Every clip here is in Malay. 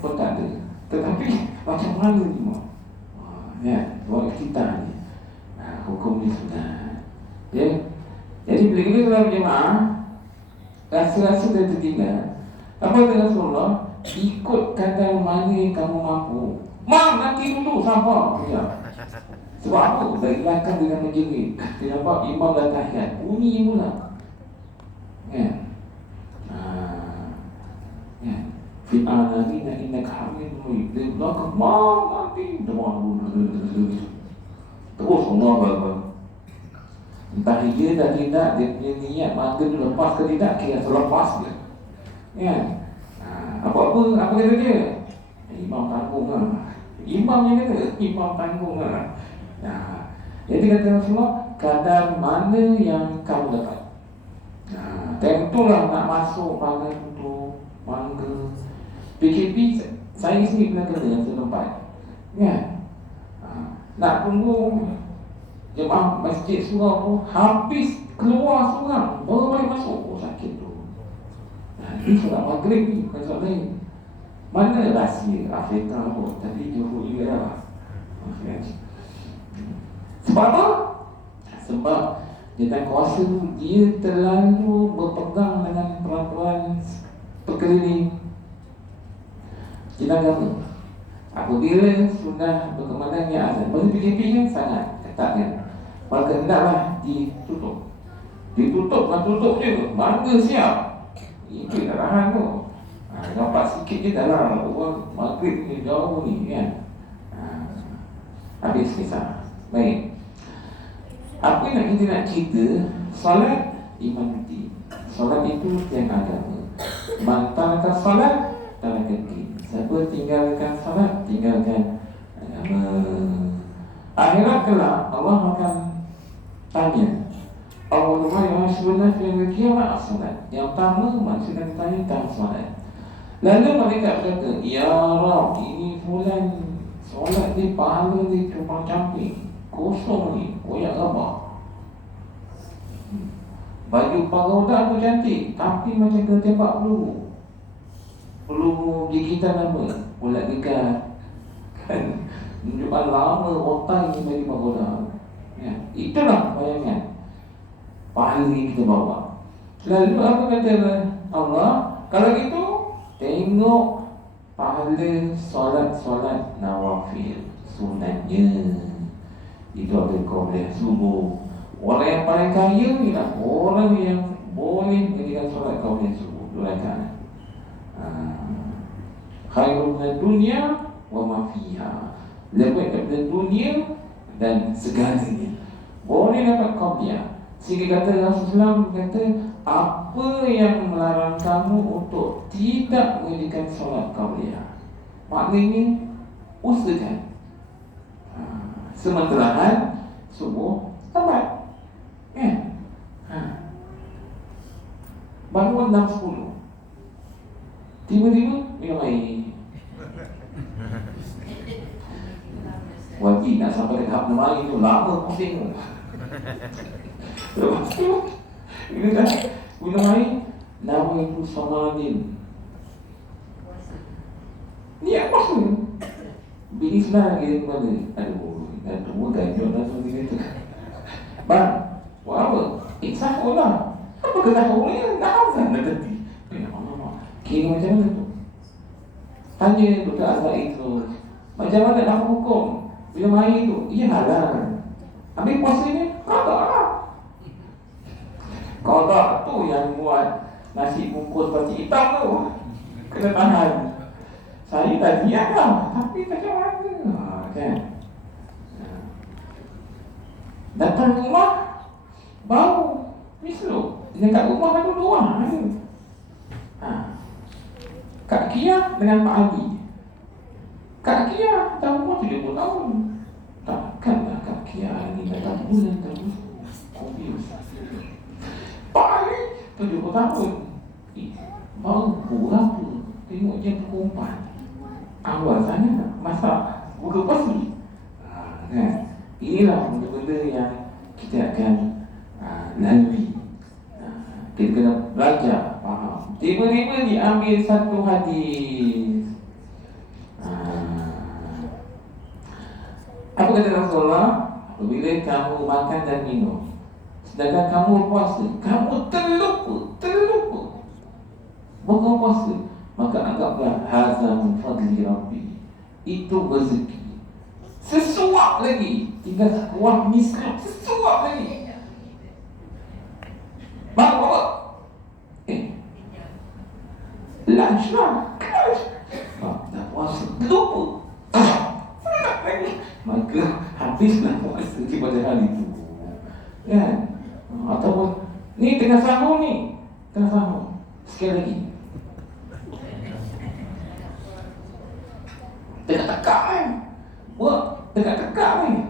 pun tak ada. Tetapi macam mana ni mak? Ya, buat kita ni hukum ni sunat. Ya. Jadi bila kita dalam jemaah, rasa-rasa dia tertinggal. Apa kata Rasulullah? Ikut kadar mana yang kamu mampu. Mak, nanti dulu sabar. Ya. Sebab apa? Dari belakang dengan menjerit. Dia nampak imam dah tahiyat, bunyi pula. Ya. Ya. Fi'anarina innaka hamid murid. Dia belakang, mak, nanti terus Allah Akbar. Entah dia dah tidak, dia punya niat maghrib lepas ke tidak, kira selepas dia. Ya. Apa kata dia? Imam tanggung lah. Imam yang kata, imam tanggung lah. Jadi kata Rasulullah, kadar mana yang kamu dapat. Tentulah nak masuk pagar tutup, mangga. PKP saya sendiri pernah kena yang setempat. Ya. Nak tunggu jemaah masjid surau tu habis keluar seorang, baru balik masuk. Oh, sakit tu. Ini solat maghrib ni, bukan solat lain. Mana rahsia Afrika pun, tapi Johor juga lah. Sebab apa? Sebab dia tak kuasa dia terlalu berpegang dengan peraturan perkeliling. Kita agama. Apabila sudah berkemandannya azan, masa PKP kan sangat ketat kan, maka hendaklah ditutup. Ditutup, bukan tutup je, mangga siap. Itu tak tahan tu. Nampak sikit je dah lah orang maghrib ni jauh ni kan. Habis kisah. Baik. Apa yang kita nak cerita? Solat imanti. Solat itu yang agama. Mantarkan solat, tarkan din. Siapa tinggalkan solat, tinggalkan agama. Akhirat kelak Allah akan tanya, Allah yuhasibuna fil qiyamah as-salat. Yang pertama manusia akan ditanya tentang solat. Lalu mereka berkata, ya Rab, ini fulan solat ni pahala ni cuma camping, kosong ni, koyak rabak. Baju pagoda pun cantik, tapi macam kena tembak peluru. Peluru gigitan apa? Ulat gegar. Kan menunjukkan lama otak ni bagi pagoda. Ya, itulah bayangan pahala yang kita bawa. Lalu apa kata Allah? Kalau gitu, tengok pahala solat-solat nawafil, sunatnya. Itu ada qabliyah subuh. Orang yang paling kaya ni lah orang yang boleh menjadikan solat qabliyah subuh 2 rakaat. Khairun minad dunya wa ma fiha. Lebih daripada dunia dan segalanya. Boleh dapat qabliyah. Sehingga kata Rasulullah kata, apa yang melarang kamu untuk tidak menjadikan solat qabliyah? Maknanya usahakan. Sementara subuh lambat. Ya. Bangun 6.10. Tiba-tiba minum air. Wajib nak sampai ke tahap minum air tu lama pusing. Lepas tu bila dah minum air, nama itu Somalin. Ni apa tu? Bini senang lagi mana? Aduh, dah tua ganjot dah semua dia tu. Bang, buat apa? Sahur lah. Apa ke sahur ni? Nak azan dah tadi. Kira macam mana tu? Tanya Dr. Azhar itu, macam mana nak hukum minum air tu? Ia halal. Habis puasanya, qada lah. Qada tu yang buat nasi bungkus pasti hitam tu. Kena tahan. Saya dah niat lah, tapi macam mana? Kan? Datang rumah, bau mislu. Dekat rumah ada 2 orang. Kak Kia dengan Pak Ali. Kak Kia dah umur 70 tahun. Takkanlah Kak Kia ni dah bulan terus confused. Pak Ali 70 tahun. Baru kurang tu. Tengok je pukul 4. Awal sana masak buka puasa. Kan? Inilah benda-benda yang kita akan lalui. Kita kena belajar, faham. Tiba-tiba diambil satu hadis. Apa kata Rasulullah? Apabila kamu makan dan minum, sedangkan kamu puasa, kamu terlupa bukan puasa, maka anggaplah hadza min fadli rabbi. Itu rezeki. Sesuap lagi, tinggal kuah miskin, sesuap lagi. Bawa lunch lah. Dah puasa, lupa. Maka habislah puasa pada hari itu. Kan? Ataupun ni tengah sahur ni, tengah sahur. Sekali lagi. Tengah tekak kan? Buat tengah tekak ni.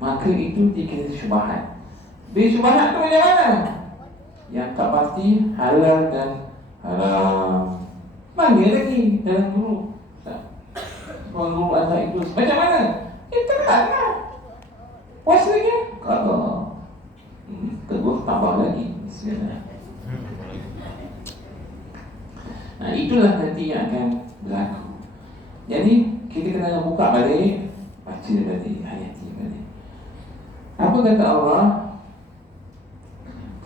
Maka itu dikira syubhat. Bila syubhat tu macam mana? Yang tak pasti halal dan haram. Mana lagi dalam guru? Tuan guru azhar itu macam mana? Terang lah. Puasanya kalau terus tambah lagi. Nah, itulah nanti yang akan berlaku. Jadi kita kena buka balik, baca balik, hayati balik. Apa kata Allah?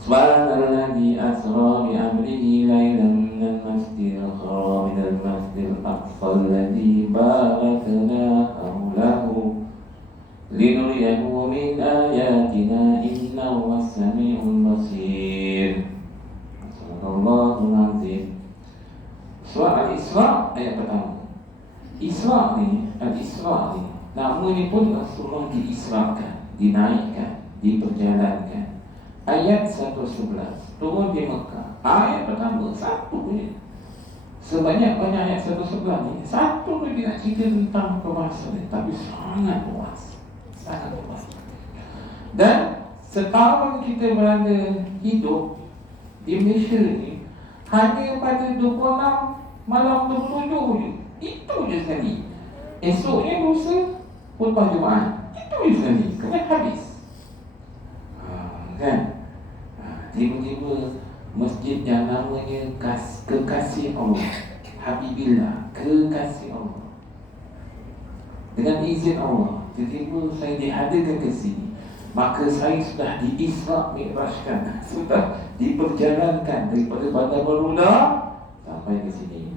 Subhanalladzi asra bi amrihi lailan minal masjidil haram ilal masjidil aqsa alladzi barakna hawlahu linuriyahu min ayatina innahu was-sami'ul basir. Subhanallahul azim. Surah Al-Isra ayat pertama. Isra ni, Al-Isra ni, nama ni pun Rasulullah diisrakan, dinaikkan, diperjalankan. Ayat 111 turun di Mekah. Ayat pertama satu punya. Sebanyak-banyak ayat 111 ni, satu lagi nak cerita tentang perbahasan ni, tapi sangat luas. Sangat luas. Dan setahun kita berada hidup di Malaysia ni, hanya pada 26 malam 27 je. Itu je sekali. Esoknya lusa khutbah Jumaat. Itu je sekali. Kena habis. Kan? Tiba-tiba masjid yang namanya Kekasih Allah, Habibillah, Kekasih Allah, dengan izin Allah, tiba-tiba saya dihadirkan ke sini. Maka saya sudah diisra' mi'rajkan, sudah diperjalankan daripada Bandar Baruda sampai ke sini.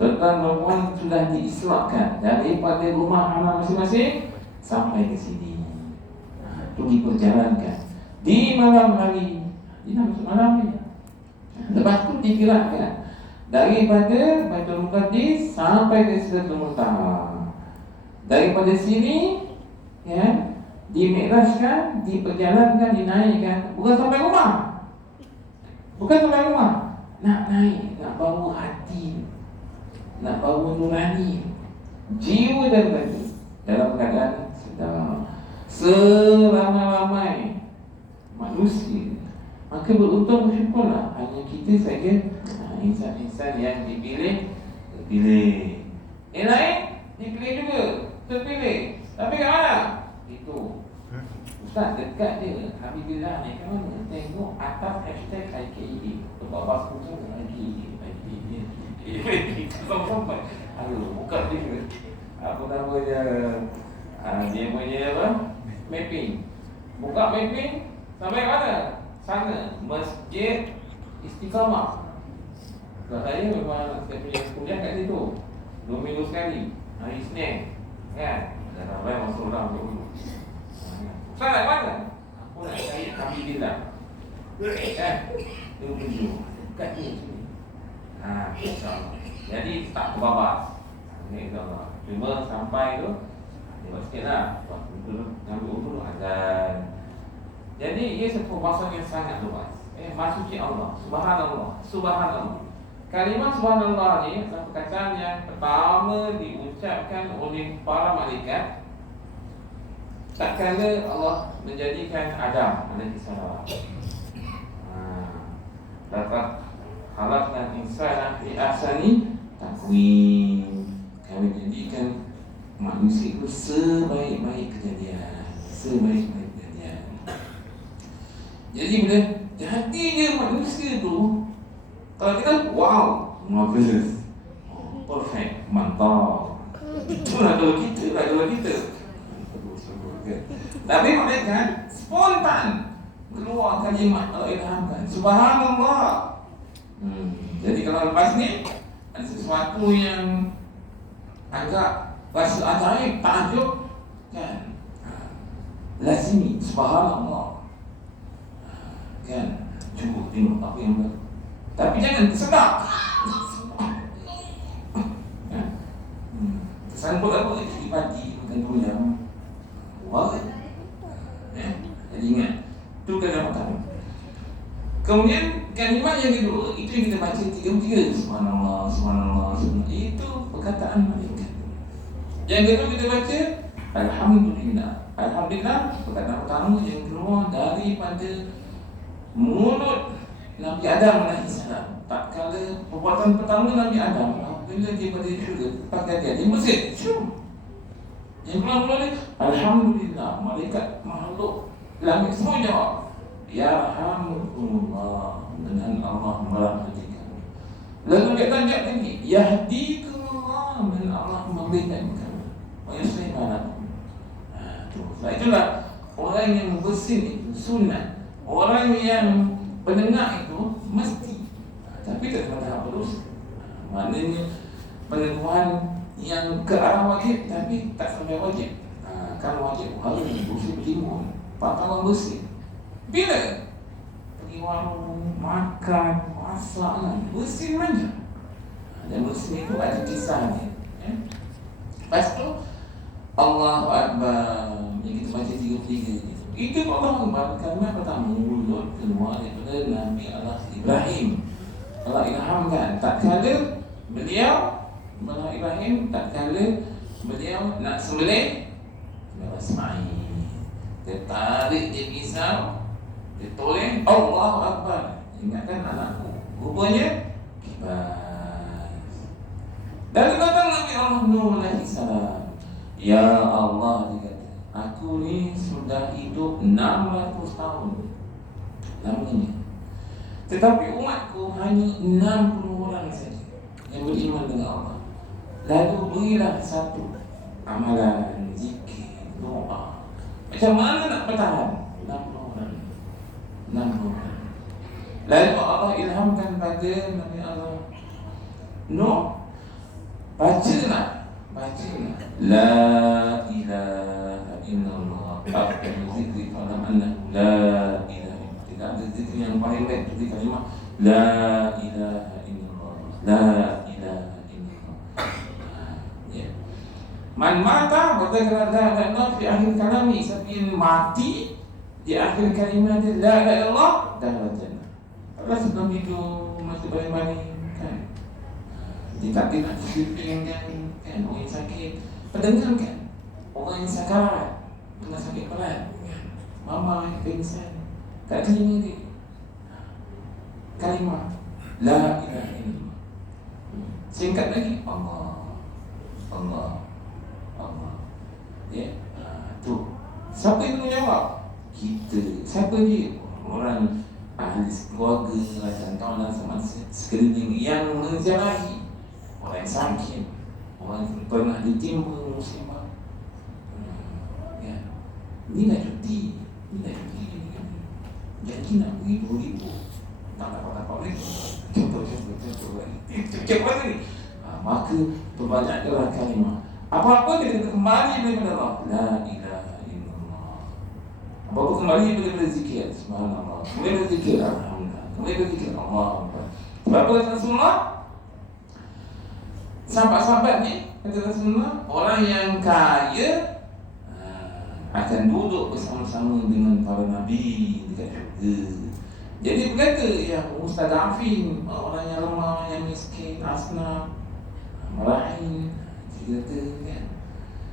Tuan-tuan perempuan sudah diisrakan daripada rumah anak masing-masing sampai ke sini. Itu diperjalankan di malam hari, di malam ni. Lepas tu digerakkan daripada Baitul Muqaddis sampai ke Sidratul Muntaha. Daripada sini, ya, dimi'rajkan, diperjalankan, dinaikkan. Bukan sampai rumah. Bukan sampai rumah. Nak naik, nak bawa hati, nak bawa nurani, jiwa dan raga dalam keadaan sedar. Seramai-ramai manusia. Maka beruntung bersyukurlah, hanya kita saja insan-insan yang dipilih. Yang lain dipilih juga, terpilih. Tapi kat mana? Itu Ustaz dekat dia, Habibillah ni kat mana? Tengok atas hashtag IKED. Babas pun lagi sampai. Aduh, buka dia. Apa nama dia? Dia punya apa? Mapping. Buka mapping sampai mana? Sana, Masjid Istiqamah. Kalau saya memang saya punya kuliah kat situ 2 minggu sekali, hari Isnin. Kan? Dan ramai masuk orang dulu. Sana mana? Aku nak cari Habibillah. Kan? Dia tunjuk kat ni. InsyaAllah. Jadi tak terbabas. Ini insyaAllah. Cuma sampai tu buat sikit lah. Ngambil dulu azan. Jadi ia satu bahasa yang sangat luas. Maksudnya Allah, Subhanallah, Subhanallah. Kalimat Subhanallah ni satu perkataan yang pertama diucapkan oleh para malaikat tak kala Allah menjadikan Adam alaihi salam. Dapat khalaqnal insana fi ahsani taqwim. Kami jadikan manusia itu sebaik-baik kejadian, sebaik-baik kejadian. Jadi bila jadinya manusia tu, kalau kita wow, marvelous, perfect, mantap, Itulah doa kita. Tapi mereka spontan keluar kalimat Allah ilhamkan. Subhanallah. Jadi kalau lepas ni ada sesuatu yang agak rasa ajaib, takjub, kan? Lazimi subhanallah. Kan? Cuba tengok apa yang baru. Tapi jangan tersedak. Tersangkut apa? Jadi pati makan tuyang. Wah. Jadi ingat. Itu kena makan. Kemudian kalimat yang kedua, itu yang kita baca 3 subhanallah, subhanallah, subhanallah. Itu perkataan malaikat. Yang kedua kita baca alhamdulillah. Alhamdulillah perkataan pertama yang keluar daripada mulut Nabi Adam alaihissalam. Tak kala perbuatan pertama Nabi Adam bila dia pada syurga pakai dia mesej yang keluar ni alhamdulillah. Malaikat makhluk langit semua jawab yarhamukumullah, dengan Allah merahmati kamu. Lalu dia tanya lagi yahdikumullah, dengan Allah memberikan kamu wa yuslih balakum. Itulah orang yang bersin itu sunnah. Orang yang pendengar itu mesti, tapi tak kena terus. Maknanya peneguhan yang ke arah wajib tapi tak sampai wajib. Kalau wajib harus bersih bertimbun 4 tahun bersih. Bila pergi warung, makan, masak, bersih manja. Dan bersih itu ada kisahnya. Lepas tu Allahu Akbar yang kita baca 33 itu Allahu Akbar. Kalimat pertama mulut keluar daripada Nabi Allah Ibrahim. Allah ilhamkan tak kala beliau Allah Ibrahim, tak kala beliau nak sembelih Ismail, dia tarik dia pisau, dia toleh Allahu Akbar, ingatkan anakku, rupanya kibas. Dan datang Nabi Allah Nuh alaihissalam. Ya Allah, dia kata, aku ni sudah hidup 600 tahun lamanya, tetapi umatku hanya 60 orang saja yang beriman dengan Allah. Lalu berilah satu amalan, zikir, doa. Macam mana nak bertahan? 60 orang. Lalu Allah ilhamkan pada Nabi Allah Nuh, bacalah La ilaha illallah afdalu zikri fa'lam annahu la ilaha illallah. Tidak ada zikri yang paling baik dari kalimah La ilaha illallah. La ilaha illallah. Man mata wa dzakara la ilaha illallah fi akhir kalami, siapa yang mati di akhir kalimat dia la ilaha illallah, dalam jannah. Allah sebelum itu masih baring-baring kan. Dia tak kena sleeping kan, orang yang sakit pendengar kan, orang yang sakarat kena sakit berat kan, mama yang pingsan tak terima dia kalimah la ilaha illallah. Singkat lagi Allah. Ya, tu. Siapa yang menjawab? Kita. Siapa dia? Orang ahli keluarga, kawan-kawan sama sekeliling yang menziarahi orang yang sakit, orang yang pernah ditimpa musibah. Ya. Ni nak cuti. Janji nak beri 2,000. Tak dapat lagi. Contoh. Macam mana ni? Maka perbanyaklah kalimah. Apa-apa kita kembali daripada Allah. La ilaha illallah. Apa-apa kembali daripada zikir. Subhanallah. Kemudian zikir alhamdulillah. Kemudian zikir Allah. Sebab kata Rasulullah, sahabat-sahabat ni, kata Rasulullah, orang yang kaya akan duduk bersama-sama dengan para nabi dekat syurga. Jadi berkata yang mustadafin, orang yang lemah, yang miskin, asnaf, marahim, dia kata kan,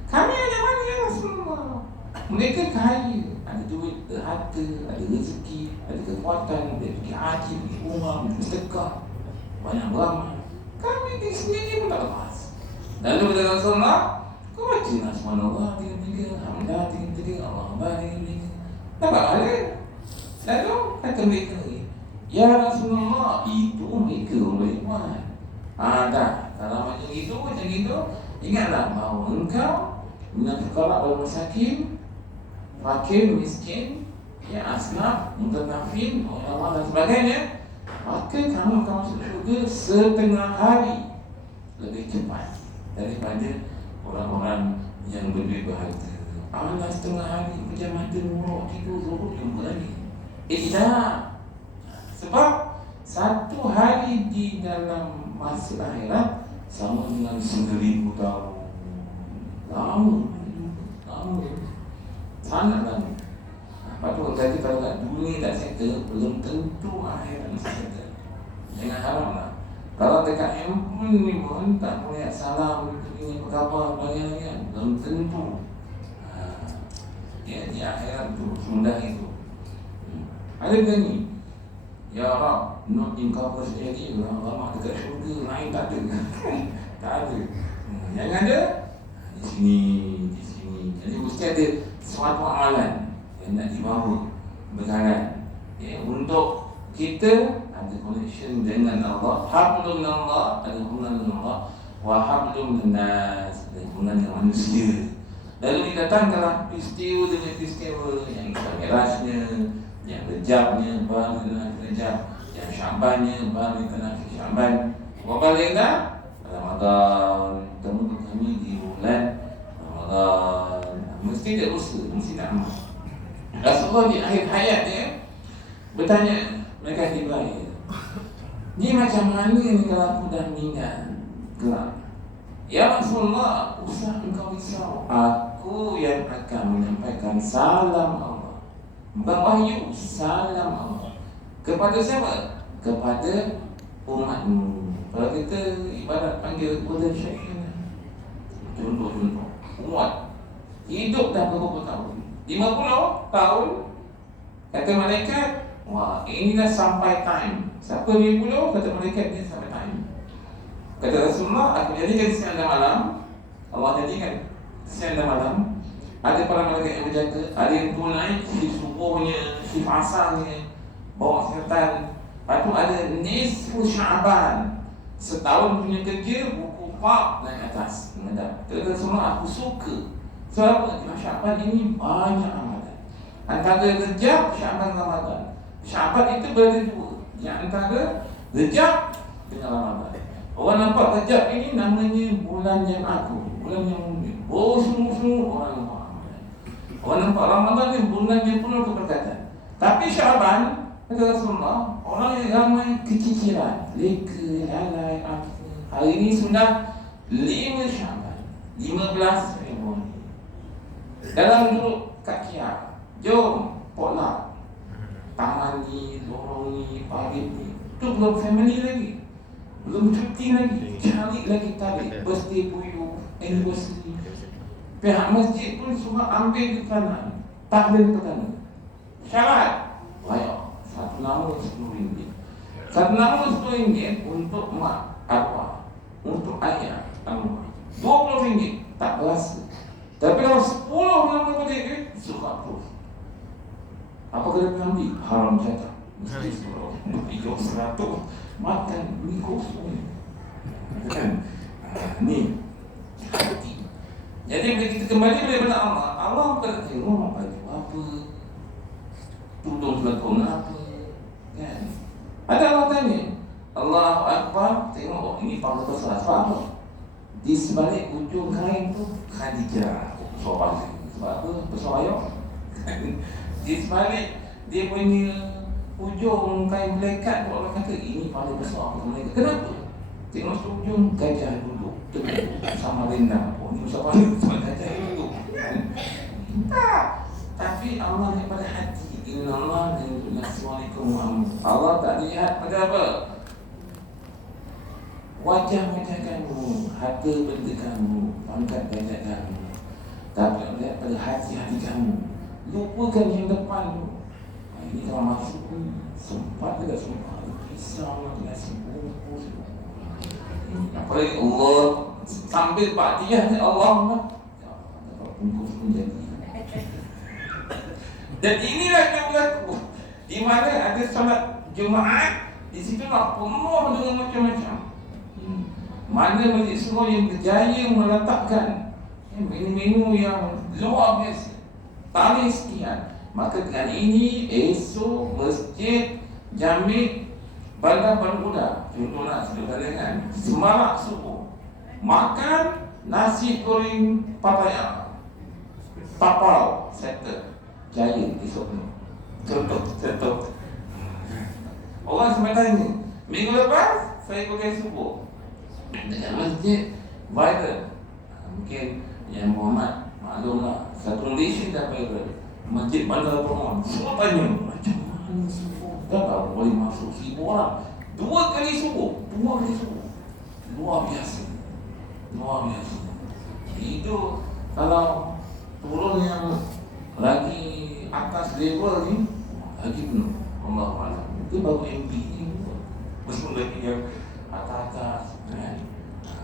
kami ada mana ya Rasulullah? Mereka kaya, ada duit, ada harta, ada rezeki, ada kekuatan, dia pergi haji, pergi umrah, pergi sedekah, banyak beramal. Kami di sini pun tak lepas. Lalu kata Rasulullah, kau baca lah subhanallah 3, alhamdulillah 3, Allah barik 3. Tak balik. Lalu kata mereka lagi, ya Rasulullah, itu mereka boleh buat. Dah, kalau macam itu, Ingatlah bahawa engkau minal fuqara wal masakin, fakir, miskin, ya asnaf, mutatafin, orang dan sebagainya, maka kamu akan masuk syurga setengah hari lebih cepat daripada orang-orang yang lebih berharga. Alah setengah hari macam mata murah tidur zuhur jumpa lagi. Tidak. Sebab satu hari di dalam masa akhirat sama dengan 1000 tahun. Lama. Sangat lama. Lepas tu kata kalau kat dunia tak settle, belum tentu akhirat mesti settle. Jangan harap lah. Kalau dekat handphone ni pun tak boleh salam, ini apa khabar, bagaimana, belum tentu. Di akhirat tu mudah itu. Ada ke ni? Ya Rab, not in cover sejadi, lama dekat syurga, lain tak ada. Tak ada. Yang ada di sini. Jadi mesti ada suatu amalan yang nak dibawa berjalan. Ya, untuk kita ada connection dengan Allah. Hablum minallah, ada hubungan dengan Allah. Wa hablum minnas, ada hubungan dengan manusia. Lalu didatangkanlah peristiwa demi peristiwa, yang Mi'rajnya, yang Rejabnya, baru dengan Rejab, yang Syabannya, baru dengan Syaban. Wabaliklah Ramadan, temu kami di bulan Ramadan. Mesti dia usaha, mesti tak amal. Rasulullah di akhir hayat dia bertanya mereka Jibril, ni macam mana ni kalau aku dah meninggal kelak? Ya Rasulullah, usah engkau risau, aku yang akan menyampaikan salam Allah, bukan wahyu, salam Allah. Kepada siapa? Kepada umatmu. Kalau kita ibarat panggil golden shaker, contoh umat hidup dah berapa tahun, 50 tahun. Kata malaikat, wah ini dah sampai time. Siapa 50? Kata malaikat, dia sampai time. Kata Rasulullah, aku jadikan siang dan malam. Allah jadikan siang dan malam. Ada para malaikat yang berjaga, ada yang tunai shift subuhnya, shift asarnya, bawa sertan. Lepas tu ada nisfu Syaban, setahun punya kerja, buku pak naik atas menghadap. Kata Rasulullah, aku suka. Sebab apa? Syaban ini banyak amalan. Antara Rejab, Syaban, Ramadan. Syaban itu berada dua, yang antara Rejab dengan Ramadan. Orang nampak Rejab ini namanya bulan yang agung, bulan yang mulia. Oh, semua orang nampak Ramadan. Orang nampak Ramadan ni bulan yang penuh keberkatan. Tapi Syaban, kata Rasulullah, orang yang ramai keciciran, leka, lalai, apa. Hari ini sudah 5 Syaban, 15 Februari. Dalam grup Kak Kia, jom potluck, taman ni, lorong ni, parit ni. Itu belum family lagi, belum cuti lagi, cari lagi tarik, birthday puyu, anniversary. Pihak masjid pun semua ambil di kanan, tahlil ke kanan. Syarat, bayar 1 nama RM10. 1 nama RM10 untuk mak arwah, untuk ayah arwah. RM20 tak berasa. Tapi kalau 10 nama berdiri, suka terus. Apa kena ambil? Haram jatah. Mesti 10. Hidup 100. Makan mie kosong. Kan? Ni hati. Jadi bila kita kembali kepada Allah, Allah bukan tengok baju apa, tudung selakon apa, kan? Ada orang tanya, Allahu Akbar, tengok ini pahala besar apa? Di sebalik ujung kain tu Khadijah. Sebab apa? Besar ayam. Di sebalik dia punya ujung kain melekat, orang kata ini paling besar mereka. Kenapa? Tengok ujung gajah duduk teguh sama rendah. Oh ni besar paling besar gajah duduk. Tak. Tapi Allah lihat pada hati. Inna Allah dan Assalamualaikum. Allah tak lihat pada apa? Wajah-wajah kamu, harta benda kamu, pangkat darjat kamu. Tapi lihat pada hati-hati kamu. Lupakan yang depan tu. Ini kalau masuk pun sempat ke tak sempat, pisau lah dengan sebuah. Apalagi Allah sambil Fatihah ni Allah lah. Dapat bungkus pun jadi. Dan inilah yang berlaku di mana ada salat Jumaat, di situ lah penuh dengan macam-macam. Mana Masjid Surau yang berjaya meletakkan menu-menu yang luar biasa, paling sekian. Maka dengan ini esok masjid Jamik Bandar Baruda, contohlah saudara kan, semarak subuh makan nasi goreng papaya, tapau settle jaya esok ni. Contoh. Orang semua tanya, minggu lepas saya pakai subuh dekat masjid viral. Mungkin yang Muhammad maklumlah, satu Malaysia dah viral. Masjid Bandar Baruda, semua tanya macam mana subuh dah boleh masuk 1,000 orang 2 kali subuh. Luar biasa. Itu kalau turun yang lagi atas level ni lagi penuh. Allah Alam. Itu baru MP ni. Betul lagi yang atas kan.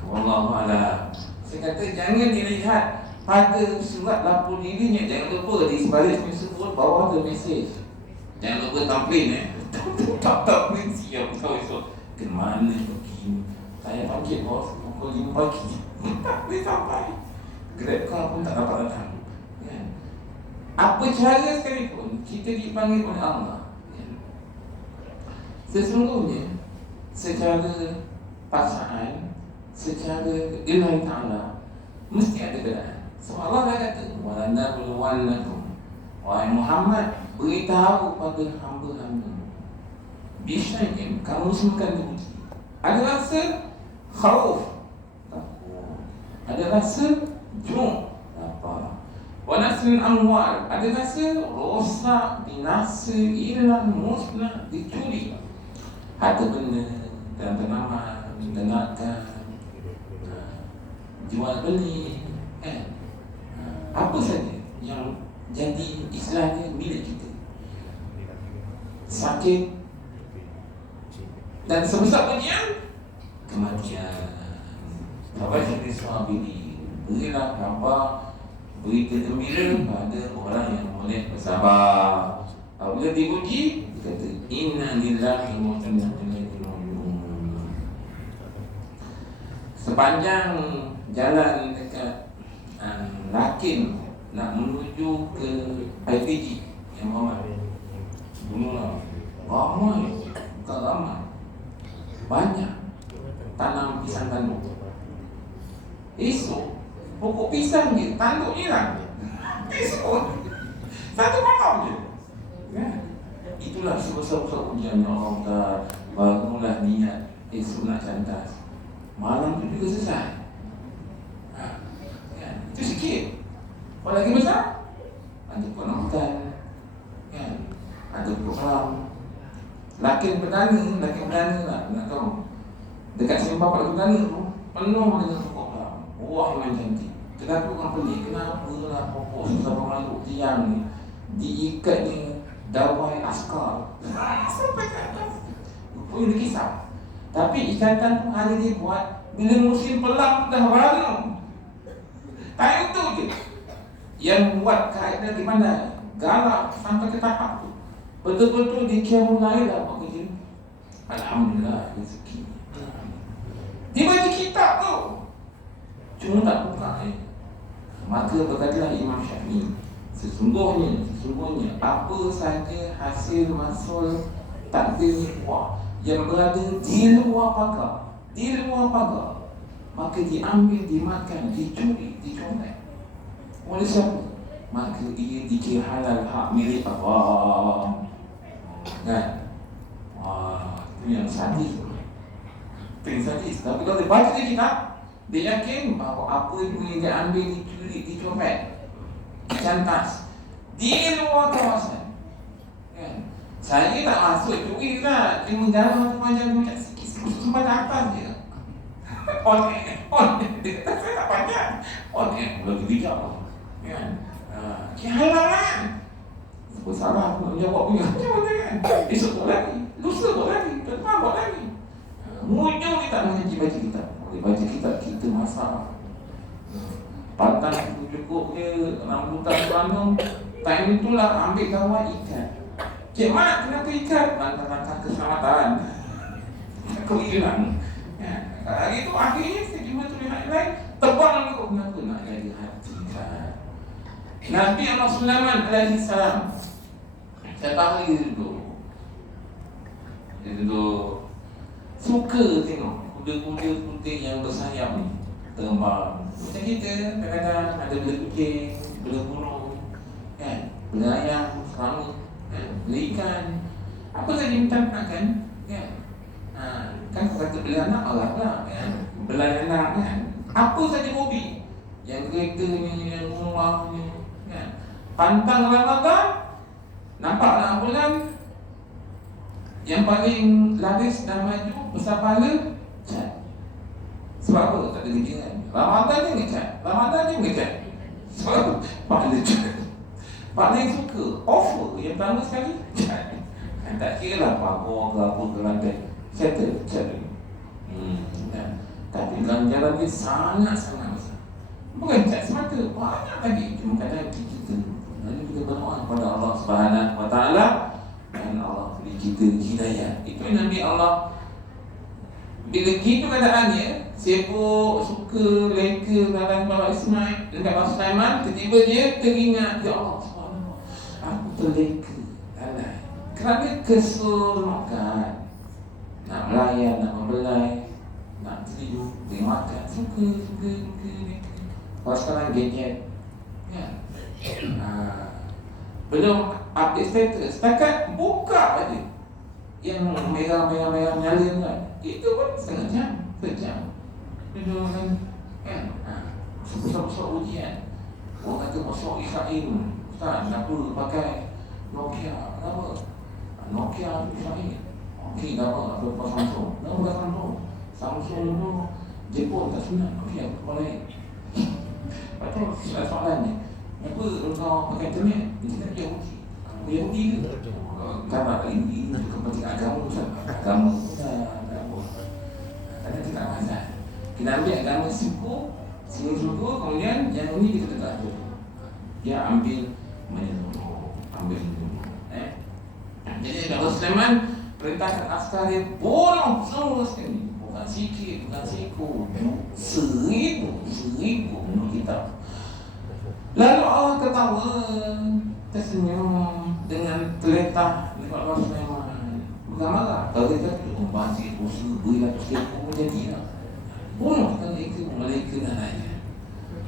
Wallahu a'lam. Saya kata jangan dilihat pada surat lapor dirinya, jangan lupa di sebalik tersebut bawah ada mesej. Jangan lupa tamplin tamplin siap tahu esok ke mana pergi. Saya panggil bos pukul 5 pagi. Tak boleh sampai. Grab car pun tak dapat datang. Kan? Apa cara sekalipun kita dipanggil oleh Allah. Kan? Sesungguhnya secara paksaan, secara ilahi ta'ala mesti ada keadaan. So Allah dah kata, walana bulwanakum, wahai Muhammad, beritahu pada hamba-hamba bisyai'in, kamu semua akan diuji. Ada rasa khauf, takut. Ada rasa ju', lapar. Wa nasrin amwal, ada rasa rosak, binasa, hilang, musnah, dicuri. Harta benda dan tanaman, tenaga, jual beli, kan? Apa saja yang jadi istilahnya milik kita, sakit dan sebesar ujian kematian. Bapak jadi suami berilah gambar berita gembira pada orang yang boleh bersabar. Apabila diuji, dia kata inna lillahi wa inna ilaihi raji'un. Sepanjang jalan dekat Lakin nak menuju ke IPG yang Muhammad bunuhlah ramai, bukan ramai, banyak tanam pisang tanduk. Esok pokok pisang je, tanduk hilang. Esok satu malam je. Ya? Itulah sebesar-besar ujian yang Allah kata, bangunlah niat esok nak cantas, malam tu juga selesai. Itu sikit. Kalau lagi besar, ada penonton, kan? Ada program. Lakin Perdana lah, nak tahu. Dekat Sembah Pada Perdana tu penuh dengan program. Wah, memang cantik. Kenapa orang pelik? Kenapa lah pokok susah pemaluk tiang ni diikatnya dawai askar sampai ke atas? Rupanya dia kisah. Tapi ikatan tu hanya dia buat bila musim pelang dah baru. Tak itu je. Yang buat kaedah di mana? Galak sampai ke tahap tu. Betul-betul dia mulai dah buat kerja. Alhamdulillah rezeki. Dia baca kitab tu, cuma tak buka. Maka berkatalah Imam Syafi'i, sesungguhnya apa saja hasil mahsul takdir kuah yang berada di luar pagar, maka diambil, dimakan, dicuri, dicolek oleh siapa? Maka ia dikira halal, hak milik Allah. Kan? Wah, itu yang sadis. Itu yang sadis. Tapi kalau dia baca di kitab, dia yakin bahawa apa yang dia ambil, dicuri, dicopet, dicantas di luar kawasan. Kan? Saya tak masuk curi lah, cuma jalan macam-macam macam sikit, cuma atas je. Dia kata saya tak panjang. Lagi bijak lah. Kan? Halal lah. Sebab salah aku nak menjawab punya. Macam mana kan? Esok buat lagi, lusa buat lagi, depan buat lagi. Mujur kita mengaji baca kitab. Boleh baca kitab kita masak. Pantang itu cukup ke rambutan Bandung. Time itulah ambil kawan ikan. Cik Mak, kenapa ikan? Langkah-langkah keselamatan. Aku hilang. Hari itu akhirnya saya jumpa tulis lain, terbang lagi. Kenapa nak jadi hati kan? Nabi Allah Sulaiman alaihi salam, saya tahu dia duduk suka tengok kuda-kuda putih yang bersayap ni terbang. Macam kita kadang-kadang ada bela kucing, bela burung, kan, bela ayam, serama, kan, bela ikan, apa saja minta makan, kan. Kan kata bela anak orang lah, kan, bela anak, kan, apa saja hobi, yang kereta ni, yang rumah ni, kan. Pantang Ramadan, nampaklah bulan yang paling laris dan maju besar pahala, cat. Sebab apa? Tak ada kerja kan? Ramadan ni ngecat, Ramadan ni ngecat. Sebab pahala cat. Paling suka offer yang pertama sekali cat. Tak kira lah pagar ke apa ke lantai, settle cat lagi. Kan? Tapi ganjaran dia sangat-sangat besar. Bukan cat semata, banyak lagi. Cuma kadang kita lalu kita berdoa kepada Allah Subhanahu Wa Taala dan Allah beri kita hidayah. Itu Nabi Allah. Bila gitu keadaannya, sibuk, suka, leka dalam bawa Ismail dekat Bapak Sulaiman, tiba-tiba dia teringat, ya Allah Subhanahu, aku terleka. Alai. Kerana keseronokan, nak melayan, nak membelai, nak tidur, beri makan, suka. Kalau sekarang gadget, kan? Belum update status, setakat buka aja yang merah nyala kan, itu pun sejam duduk kan, besar-besar ujian. Orang kata masuk Israel, Ustaz, kenapa pakai Nokia? Kenapa? Nokia Israel. Okey, kenapa? Apa Samsung? Kenapa bukan Samsung? Samsung tu Jepun tak senang. Okey, apa lain? Lepas tu soalan ni, kenapa kau pakai internet? Internet Yahudi ke? Karena ini kepentingan agama, agama kadang kita tak masalah. Kita ambil agama sungguh-sungguh, kemudian yang ini kita tegak dulu. Dia ambil menyeluruh. Jadi Allah Sulaiman perintahkan askar dia bunuh semua sekali. Bukan sikit, bukan siku, 1000 bunuh kita. Lalu Allah ketawa, tersenyum dengan teletah di Allah Sulaiman. Bukan marah. Kalau dia kata, masih usaha berilaku setiap menjadi lah. Bunuh mereka dan lainnya.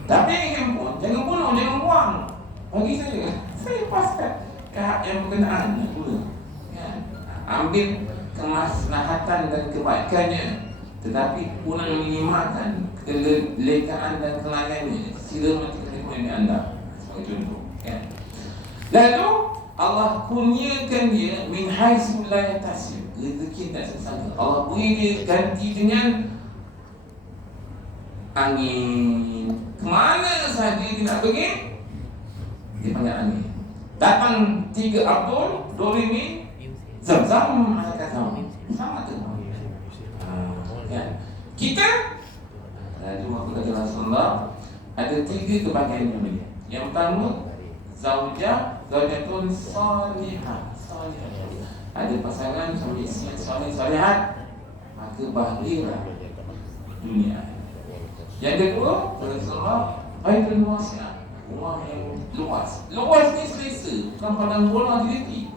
Tapi ingin pun, jangan bunuh, jangan buang. Bagi saya paskan ke hak yang berkenaan. Ambil kemaslahatan dan kebaikannya, tetapi kurang minimalkan kelekaan dan kelayannya. Sila mati kerana anda. Sebagai contoh, kan? Lalu Allah kurniakan dia min haitsu la yahtasib, rezeki tak sangka. Allah beri dia ganti dengan angin. Kemana saja dia nak pergi, dia panggil angin. Datang 3 Abdul, Dorimi, Zam-Zam, sama tu. Kan? Kita lalu aku kata Rasulullah, ada 3 kebahagiaan dunia. Yang pertama, zaujatun salihah. Ada pasangan suami isteri yang salihat, maka bahagialah dunia. Yang kedua, Rasulullah, baitun wasi'ah, rumah yang luas. Luas ni selesa, bukan pandang bola di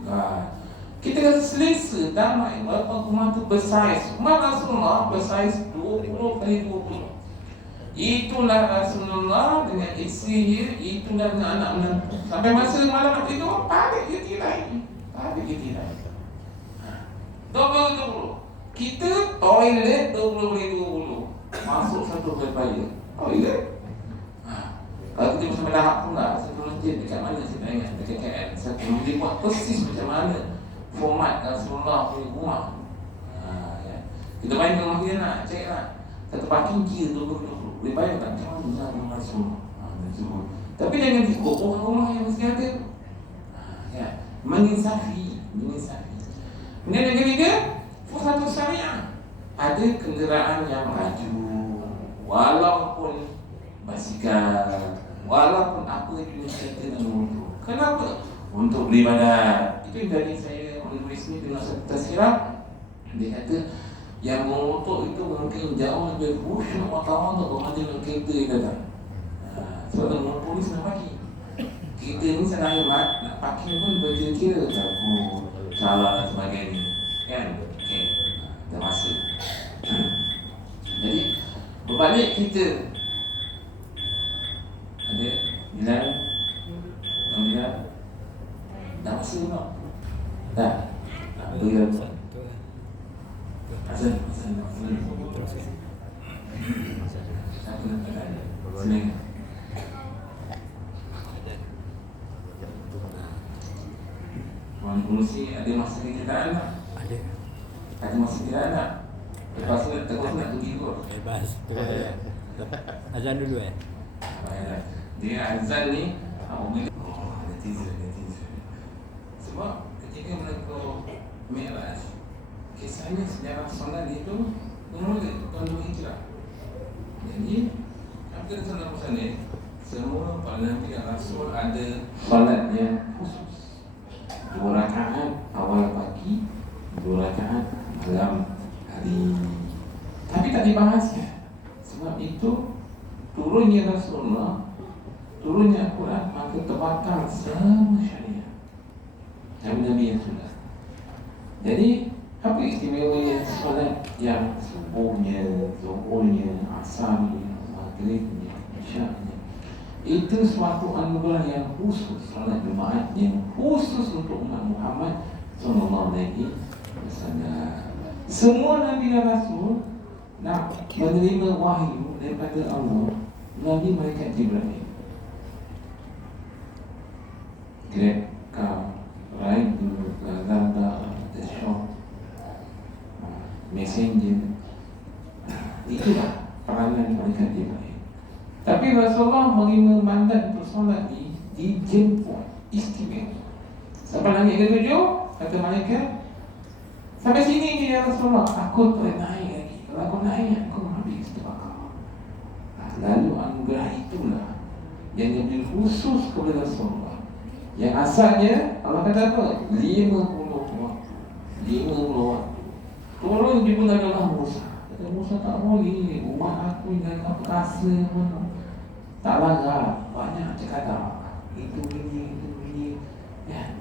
kita kata selesa, damai. Walaupun rumah tu bersaiz, rumah Rasulullah bersaiz 20 kali 20. Itulah Rasulullah dengan isterinya, itulah dengan anak menantu. Sampai masa malam nak tidur, tarik je tirai. 20. Kita toilet 20 masuk satu berbayar. Toilet. Kalau kita bersama lahap pun tak, satu masjid dekat mana saya tak ingat, dekat KL. Satu dia buat persis macam mana format Rasulullah punya rumah. Kita main ke rumah dia nak cek lah. Kata parking kira 20. Boleh bayar tak? Macam mana rumah Rasulullah? Tapi jangan ikut rumah yang mesti ada. Menginsafi. Kemudian yang ketiga, Fursatul Syariah. Ada kenderaan yang laju, walaupun basikal, walaupun apa jenis kereta dan motor. Kenapa? Untuk beribadat. Itu yang tadi saya menulis ni dengan satu tazkirah. Dia kata Yang mengotok itu mungkin jauh lebih khusyuk wartawan untuk dengan kereta yang datang. Sebab tu polis nak pakai. Kereta ni saya nak pakai pun berkira-kira tak. Oh, salah dan sebagainya. Kan? Okey. Dah masa. Jadi berbalik kita ada Bilal, Bilal dah masa tak? Dah. Bilal. Asal satu nak tanya. Senang. Tuan Pengurusi ada masa kenyataan tak? Ada masa kenyataan tak? Lepas tu terus nak pergi kot. Bebas. Azan dulu Dia azan ni netizen. Sebab ketika mereka Mi'raj, kisahnya sejarah solat itu bermula tahun 2 Hijrah. Jadi hampir solat ni semua para nabi dan rasul ada solat yang khusus. 2 rakaat awal pagi, 2 rakaat malam hari. Tapi tak dibahaskan. Sebab itu turunnya Rasulullah, turunnya Al-Quran, maka terbakar semua syariat Nabi-Nabi yang sudah. Jadi apa istimewanya solat yang subuhnya, zuhurnya, asarnya, maghribnya, isyaknya? Itu suatu anugerah yang khusus, solat Jumaat yang khusus untuk umat Muhammad sallallahu alaihi wasallam. Semua Nabi dan Rasul nak menerima wahyu daripada Allah melalui malaikat Jibril. Grab car, ride, Lazada, the shop, messenger. Itulah peranan malaikat Jibril. Tapi Rasulullah menerima mandat untuk solat dijemput istimewa. Sampai langit ke-7, kata malaikat, sampai sini je ya Rasulullah, aku tak naik lagi. Kalau aku naik, aku habis terbakar. Lalu anugerah itulah yang diberi khusus kepada Rasulullah. Yang asalnya Allah kata apa? 50 waktu. 50 waktu. Turun di pun adalah Musa. Kata Musa, tak boleh, umat aku yang perkasa pun tak langgar, banyak cakap itu ini ya.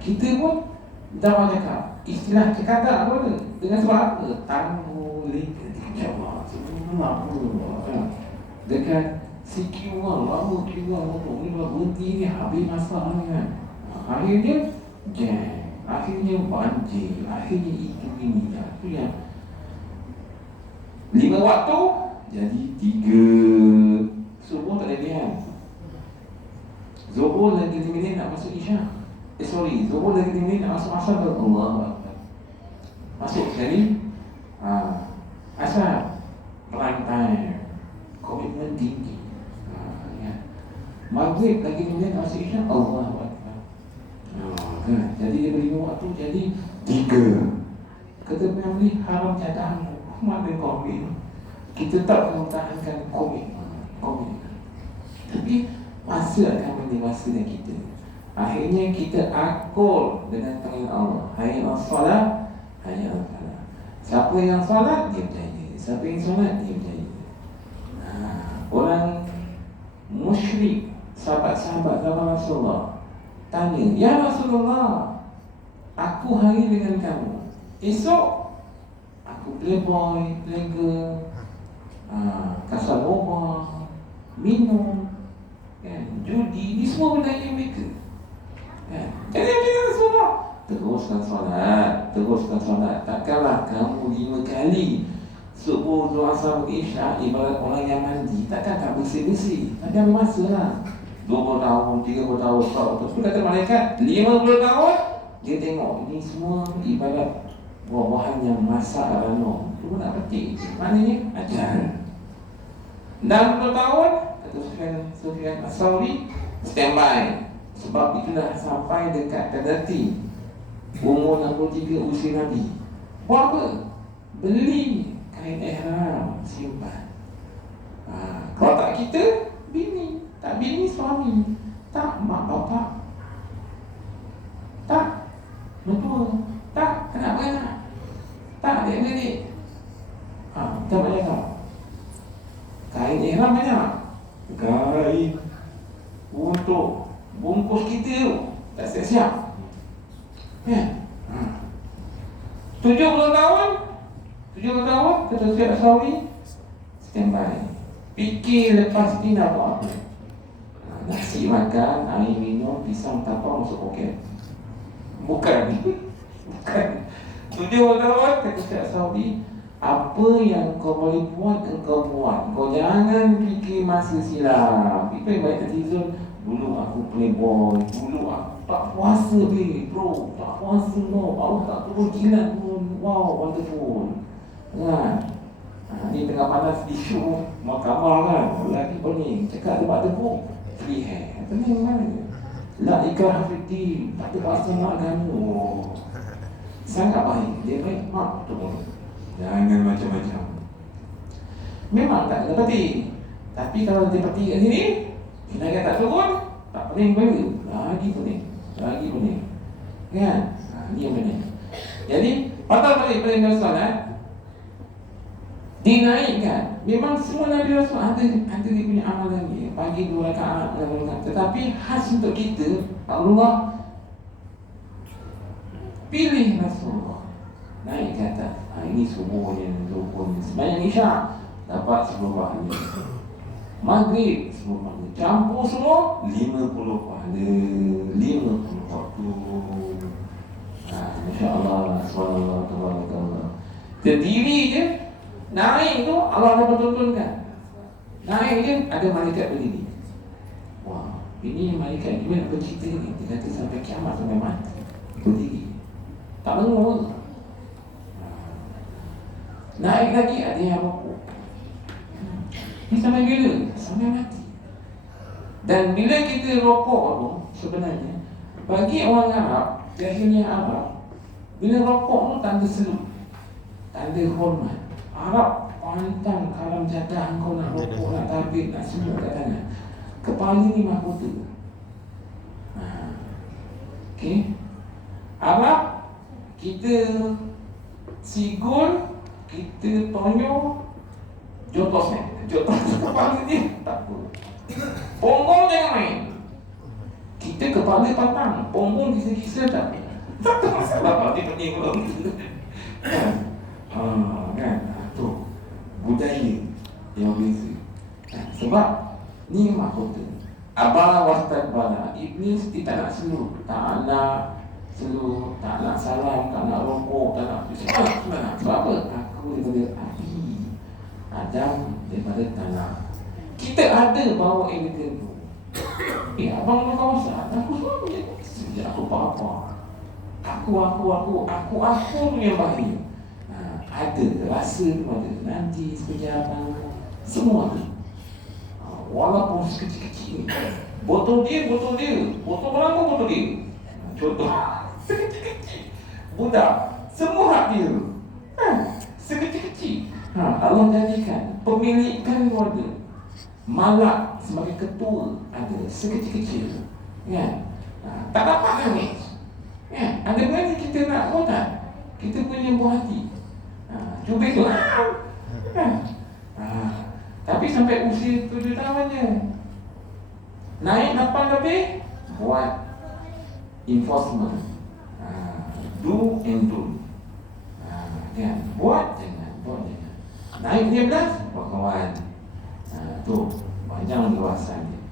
Kita pun dah cakap istilah cakap apa tu? Dengan sebab apa? Tamu insya-Allah semua dekat CQ lama juga untuk ni berhenti ni habis masa ni kan. Akhirnya jam, akhirnya banjir, akhirnya itu ini tu yang 5 waktu jadi 3. Subuh tak ada pilihan. Zuhur lagi 5 minit nak masuk Isyak. Zuhur lagi 5 minit nak masuk Asar. Allah masuk sekali. Asar prime time, komitmen tinggi. Maghrib lagi 5 minit nak masuk Isyak. Allah jadi dia beri waktu jadi 3. Kata Nabi haram cadang mana komit. Kita tak mempertahankan komit. Tapi masa akan mendewaskan kita. Akhirnya kita akul dengan tangan Allah. Hayya as-salat, hayya al-falah. Siapa yang salat dia berjaya. Siapa yang salat dia berjaya. Orang musyrik, sahabat-sahabat zaman Rasulullah tanya, ya Rasulullah, aku hari dengan kamu, esok aku playboy, playgirl, kasar rumah, minum, kan, judi, ni semua benda yang mereka kan. Jadi Rasulullah teruskan solat. Takkanlah kamu 5 kali subuh, zuhur, asar, isyak ibarat orang yang mandi, takkan tak bersih-bersih. Tapi ambil masa lah 20 tahun, 30 tahun, 40 tahun. Terus kata malaikat 50 tahun. Dia tengok ini semua ibarat buah-buahan yang masak rano. Tu nak petik, maknanya ajar. 60 tahun, kata Sufyan As-Sauri, standby. Sebab itulah sampai dekat Qadati umur 63 usia Nabi. Buat apa? Beli kain ihram, simpan. Kalau tak kita, bini. Tak bini, suami. Tak mak bapak. Tak mentua. Tak anak-anak. Tak adik-adik. banyak kain untuk bungkus kita tu. Tak siap-siap. Ya. 70 tahun kita siap Saudi, standby. Fikir lepas ni nak buat apa? Nasi makan, air minum, pisang tapau masuk poket. Bukan. 70 tahun kita siap Saudi. Apa yang kau boleh buat, engkau buat. Kau jangan fikir masa silam. Itu yang baik netizen. Dulu aku playboy, dulu aku tak puasa bro, tak puasa no, Allah tak turun kilat pun. Wow, wonderful. Kan? Ni tengah panas di show mahkamah kan, lagi pening. Cakap dia ada buku free hair. Pening mana? La ikrah fiddin, tak ada bahasa mak kamu. Sangat baik. Dia baik mak tu. Jangan macam-macam. Memang tak ada peti. Tapi kalau dia peti kat sini, tenaga tak turun, tak pening pun. Lagi pening. Kan? Ni yang pening. Jadi, patah balik pada Nabi Rasul, dinaikkan. Memang semua Nabi Rasul ada dia punya amalan dia. Pagi 2 rakaat, tetapi khas untuk kita, Allah pilih Rasulullah naik ke atas. Ini subuhnya, zuhurnya, sembahyang isyak dapat 10 pahala. Maghrib 10 pahala. Campur semua 50 pahala. 50 waktu. Masya-Allah, subhanallah. Terdiri je, naik tu Allah akan pertontonkan. Naik je ada malaikat berdiri. Wah, ini malaikat ni apa cerita ni? Dia kata sampai kiamat sampai mati berdiri. Tak bangun. Naik lagi ada yang rokok. Ini sampai bila? Sampai mati. Dan bila kita rokok tu, sebenarnya bagi orang Arab, jahiliyah Arab, bila rokok tu tanda selut, tanda hormat. Arab pantang kalau jadah kau nak rokok, nak tabik, nak semua katanya. Kepala ni mahkota. Okey. Arab kita sigul, kita tonyo, jotos kepala dia tak apa. Punggung jangan main. Kita kepala patang, punggung kisa-kisa tak ada masalah. Dia pening belum. Kan? Tu budaya yang biasa. Sebab ni mahkota. Abala wastakbara. Iblis dia tak nak seluruh, tak nak seluruh, tak nak salam, tak nak rokok, tak nak semangat. Sebab apa? Aku daripada api, Adam daripada tanah. Kita ada bawa evidence tu. Abang tu kawasan, aku semua punya sejak aku apa-apa. Aku punya bahaya. Ada rasa tu ada. Nanti sekejap semua tu. Walaupun sekecil-kecil ni. Botol dia. Botol berapa botol dia? Contoh. Sekecil-kecil. Budak. Semua hak dia. Sekecil-kecil. Allah jadikan pemilikan keluarga. Malak sebagai ketua ada sekecil-kecil. Kan? Tak dapat nangis. Kan? Ada berani kita nak kotak. Kita punya buah hati. Cubit tu. Kan? Tapi sampai usia 7 tahun je. Naik 8 lebih, buat enforcement. Do and do. Kan? Buat jangan. Naik 15, buat kawan. Tu panjang luasan dia.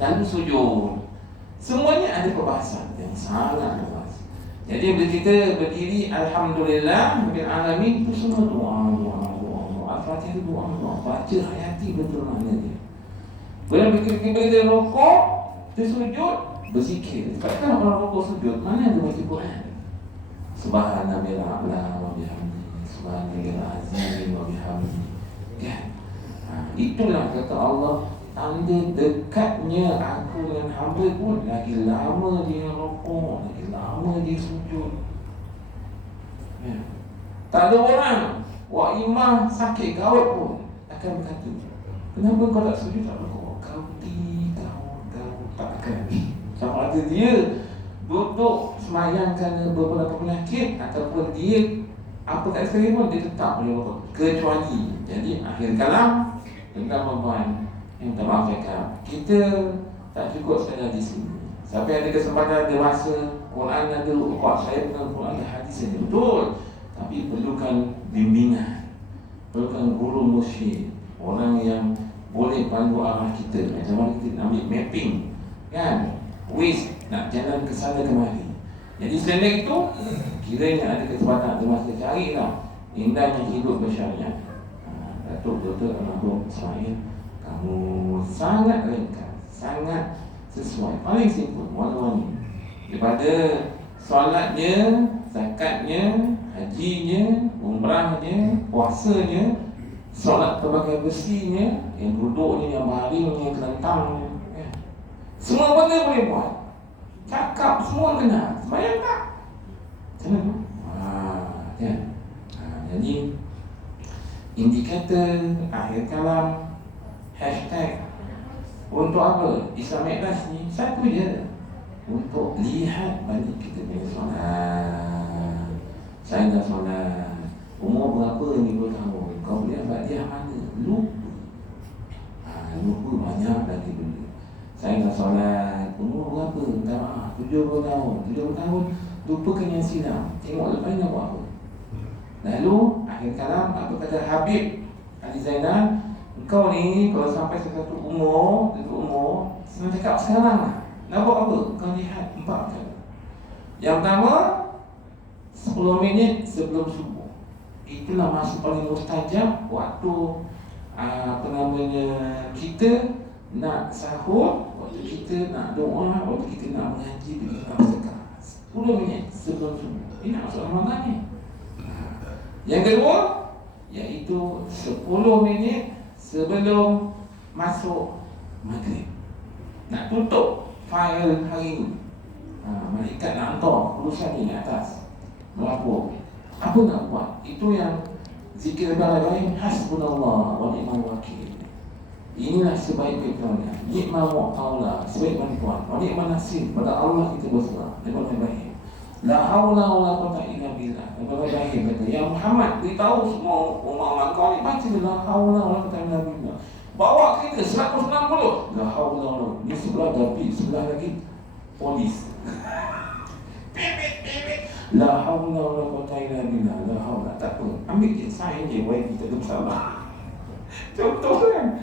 Lalu sujud. Semuanya ada perbahasan yang sangat luas. Jadi bila kita berdiri, Alhamdulillah Rabbil Alamin, itu semua doa. Al-Fatihah itu doa. Baca hayati betul makna dia. Bila kita rokok, kita sujud, berzikir. Sebab kan orang rokok sujud, mana ada baca Quran? Subhanallahil a'la wa bihamdihi, subhanallahil azim wa bihamdihi. Kan? Itulah kata Allah, tanda dekatnya aku dengan hamba pun. Lagi lama dia rokok, lagi lama dia sujud. Ya. Tak ada orang wak imam sakit gawat pun akan berkata, kenapa kau tak sujud tak rokok? Kau tak akan. Sama ada dia duduk semayang kerana beberapa penyakit, ataupun dia apa tak sekali pun dia tetap boleh rokok. Kecuali jadi akhir kalam Tuan-tuan yang minta maaf cakap, kita tak cukup sekadar di sini. Siapa yang ada kesempatan, ada masa, Quran ada, saya dengan Quran ada, hadis saja, betul. Tapi perlukan bimbingan, perlukan guru mursyid, orang yang boleh pandu arah kita. Macam mana kita nak ambil mapping, kan? Waste, nak jalan ke sana kemari. Jadi selain itu, kiranya ada kesempatan, ada masa, carilah indahnya hidup bersyariat. Datuk Dr. Almarhum Ismail, kamu sangat ringkas, sangat sesuai, paling simple, warna-warni. Daripada solatnya, zakatnya, hajinya, umrahnya, puasanya, solat berbagai besinya, yang duduknya, yang baringnya, yang kelentangnya, ya. Semua benda boleh buat. Cakap semua kena. Sembayang tak? Macam mana? Ya. Jadi indikator akhir kalam, hashtag untuk apa? Islamic Life ni satu je, untuk lihat balik kita punya solat. Saya dah solat umur berapa ni, 2 tahun. Kau boleh Badiah mana? Lupa. Lupa banyak lagi benda. Saya dah solat umur berapa? Minta maaf, 70 tahun. 70 tahun lupakan yang silam. Tengok lepas ni nak buat apa. Lalu akhir kalam, apa kata Habib Ali Zainal, engkau ni kalau sampai satu umur, senang cakap sekarang lah. Nak buat apa? Kau lihat 4 perkara. Yang pertama, 10 minit sebelum subuh. Itulah masa paling mustajab waktu kita nak sahur, waktu kita nak doa, waktu kita nak mengaji, kita nak bersedekah. 10 minit sebelum subuh. Ini nak masuk Ramadan ni. Yang kedua, iaitu 10 minit sebelum masuk maghrib. Nak tutup fail hari ini. Malaikat nak hantar urusan ni atas, melapor. Apa nak buat? Itu yang zikir lain, hasbunallah wa ni'mal wakil. Inilah sebaik-baik pertolongan. Ni'mal mu'awla, sebaik bantuan. Wa ni'mal nasir, pada Allah kita berserah. Daripada Ibrahim. La haula wa la quwwata illa billah. Daripada Ibrahim kata, ya Muhammad, beritahu semua umat kau ni, baca la haula wa la quwwata illa billah. Bawa kereta 160. La haula wa la, ni sebelah tapi sebelah lagi polis. La haula wa la quwwata illa billah. La haula, tak apa. Ambil je, sign je, YB kita bersalah. Contoh kan.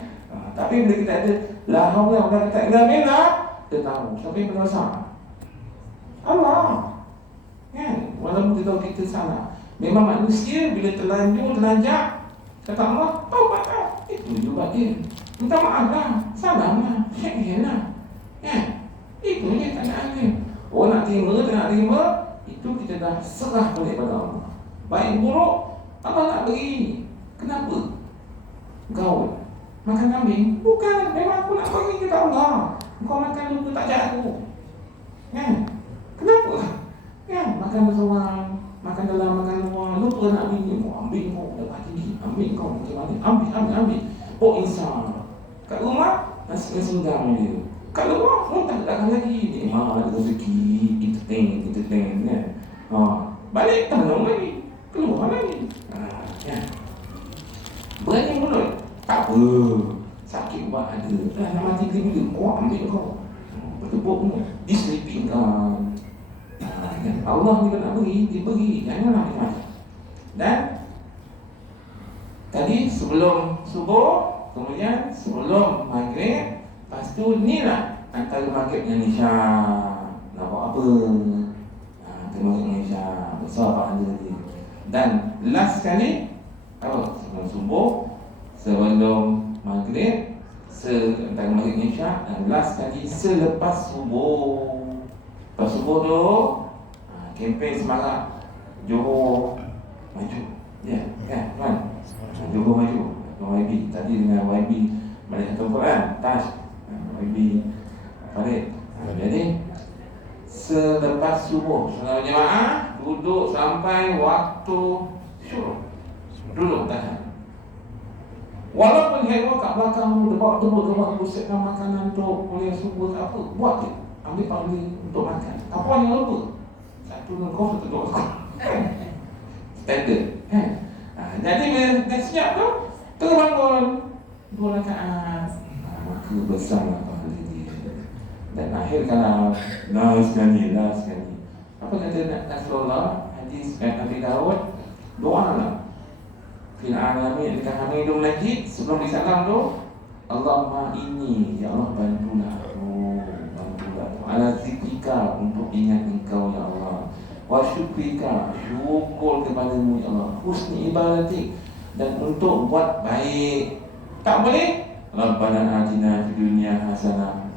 Tapi bila kita ada la haula wa la quwwata illa billah, kita tahu siapa yang berdosa? Allah. Kan? Walaupun kita tahu kita salah. Memang manusia bila terlanjur, terlanjak, kata Allah, taubat lah. Itu juga dia. Minta maaf lah, salam lah, syekh lah. Kan? Itu je keadaan dia. Oh nak terima, tak nak terima, itu kita dah serah boleh pada Allah. Baik buruk, Allah nak beri. Kenapa? Gaul makan kambing? Bukan, memang aku nak bagi kita Allah. Kau makan lupa tak jago. Kan? Kenapa? Kan? Makan bersama, makan dalam, makan luar, lupa nak bini. Ambil kau, lepas tinggi. Ambil kau, macam mana? Ambil. Oh insan. Kat rumah, nasi senggang dia. Kat luar, tak datang lagi. Memang ada rezeki, entertain kan? Balik, tanam lagi. Keluar lagi. Kan? Berani mulut. Tak apa. Sakit buat ada. Nak mati ke bila? Kau ambil kau. Bertepuk pun. Diselipingkan. Allah ni nak beri, dia beri. Janganlah macam-macam. Dan tadi sebelum subuh, kemudian sebelum maghrib, lepas tu ni lah antara maghrib dengan isya. Nak buat apa? Antara maghrib dengan isya. Besar pahala dia. Dan last sekali, apa? Sebelum subuh, sebelum maghrib, antara maghrib dengan isya. Dan last sekali selepas subuh. Lepas subuh tu kempen semangat Johor maju. Ya, kan tuan? Johor maju. YB tadi dengan YB Malaysia Quran, Tash, YB Farid. Jadi selepas subuh saudara jemaah duduk sampai waktu syuruk. Duduk tahan. Walaupun heboh kat belakang debak-debak buat pusatkan makanan untuk kuliah subuh tak apa, buat je. Ambil pahala untuk makan. Apa yang lupa? Satu kau, satu dua kau. Standard. Jadi bila dah siap tu, terbangun. 2 rakaat. Maka besarlah pahala dia. Dan akhir kalam, last sekali. Apa kata Rasulullah? Hadis Nabi Daud, doa lah. Fil alamin dekat Hamidul Majid, sebelum disalam tu, Allahumma inni, ya Allah bantulah. Bantulah. Ala zikrika, untuk ingat engkau ya Allah. Wa syukrika, syukur kepadamu ya Allah. Husni ibadatik, dan untuk buat baik. Tak boleh? Rabbana atina fid dunya hasanah.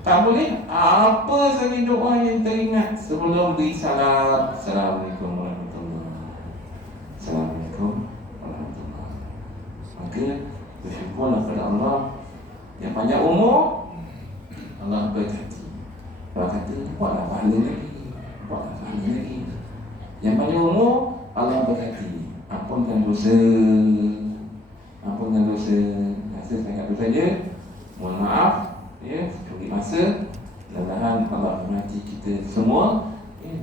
Tak boleh? Apa saja doa yang teringat sebelum beri salam. Assalamualaikum warahmatullahi wabarakatuh. Assalamualaikum warahmatullahi wabarakatuh. Maka bersyukurlah kepada Allah yang panjang umur. Allah berkati. Allah kata, buatlah pahala lagi. Yang panjang umur, Allah berkati. Ampunkan dosa. Rasa sangat tu saja. Mohon maaf, ya, curi masa. Mudah-mudahan Allah merahmati kita semua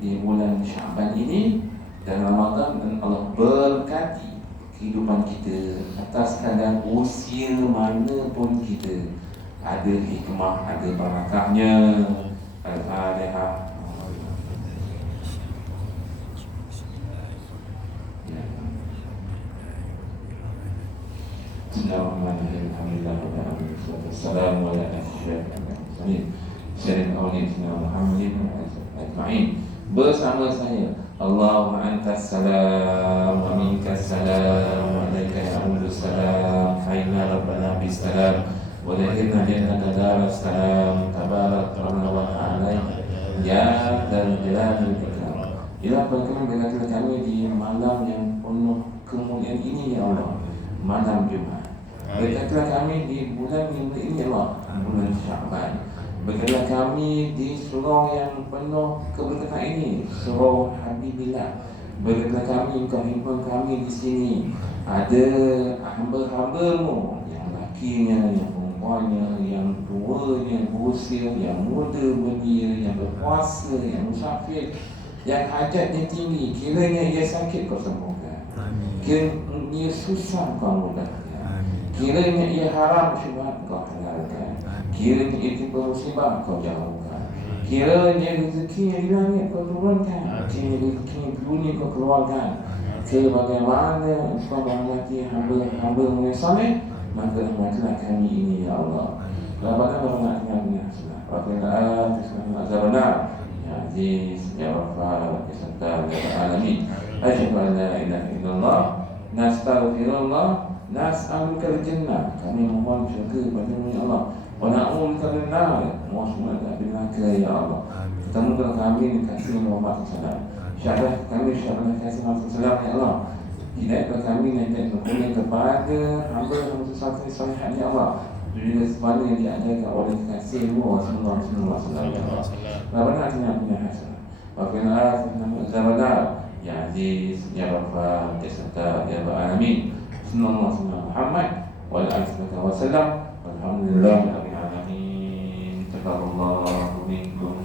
di bulan Syaban ini dan Ramadan, dan Allah berkati kehidupan kita atas kadar usia mana pun kita. Ada hikmah, ada barakahnya. Al-Fatihah. Bismillahirrahmanirrahim. Alhamdulillahirabbil alamin. Wassalamu ala asyrafil mursalin sayyidil awwalin wal akhirin ajma'in. Bersama saya, Allahumma antas salam wa minkas salam wa alaika ya'udus salam. Hayna rabbana bis salam wa lahirna jannata daras salam. Tabarak rabbana wa ta'ala ya dzal jalali wal ikram. Ya berkenan dengan kami di malam yang penuh kemuliaan ini ya Allah. Malam Jumaat. Berkatlah kami di bulan yang ini ya Allah, bulan Syaban. Berkatlah kami di surau yang penuh keberkatan ini, surau Habibillah. Berkatlah kami, Engkau himpun kami di sini. Ada hamba-hambamu, yang lakinya, yang perempuannya, yang tuanya, berusia, yang muda belia, yang berpuasa, yang musafir, yang hajatnya tinggi. Kiranya ia sakit kau sembuhkan. Kiranya ia susah kau mudahkan. Kiranya ia haram syubhat kau halalkan. Kiranya ia tiba musibah kau jauhkan. Kiranya rezekinya di langit kau turunkan. Kiranya rezekinya di dunia kau keluarkan. Sebagaimana engkau merahmati hamba-hambamu yang saleh, maka rahmatilah kami ini ya Allah. Rabbana wa atina fid dunya hasanah wa qina adzabannar. Ya Aziz, ya Ghaffar, ya Sattar, ya Alamin. Asyhadu an la ilaha illallah, nastaghfirullah, nas'aluka al-jannah. Kami mohon syurga padamu ya Allah. Wa na'udzubika minan nar. Mohon ampun ya Allah. Temukan kami kasih Muhammad sallallahu. Syahadat kami syahadat kasih Muhammad sallallahu ya Allah. Hidayah kami nanti berguna kepada hamba-hamba sesat salihan ya Allah. Juga semua yang diadakan oleh kasihmu Rasulullah sallallahu alaihi wasallam. Rabbana atina fid dunya hasanah wa qina adzabannar. Ya Aziz, ya Ghaffar, ya Sattar, ya Alamin. Sallallahu alaihi Muhammad wa alihi wasallam. Alhamdulillah rabbil alamin. Taqabbalallahu minkum.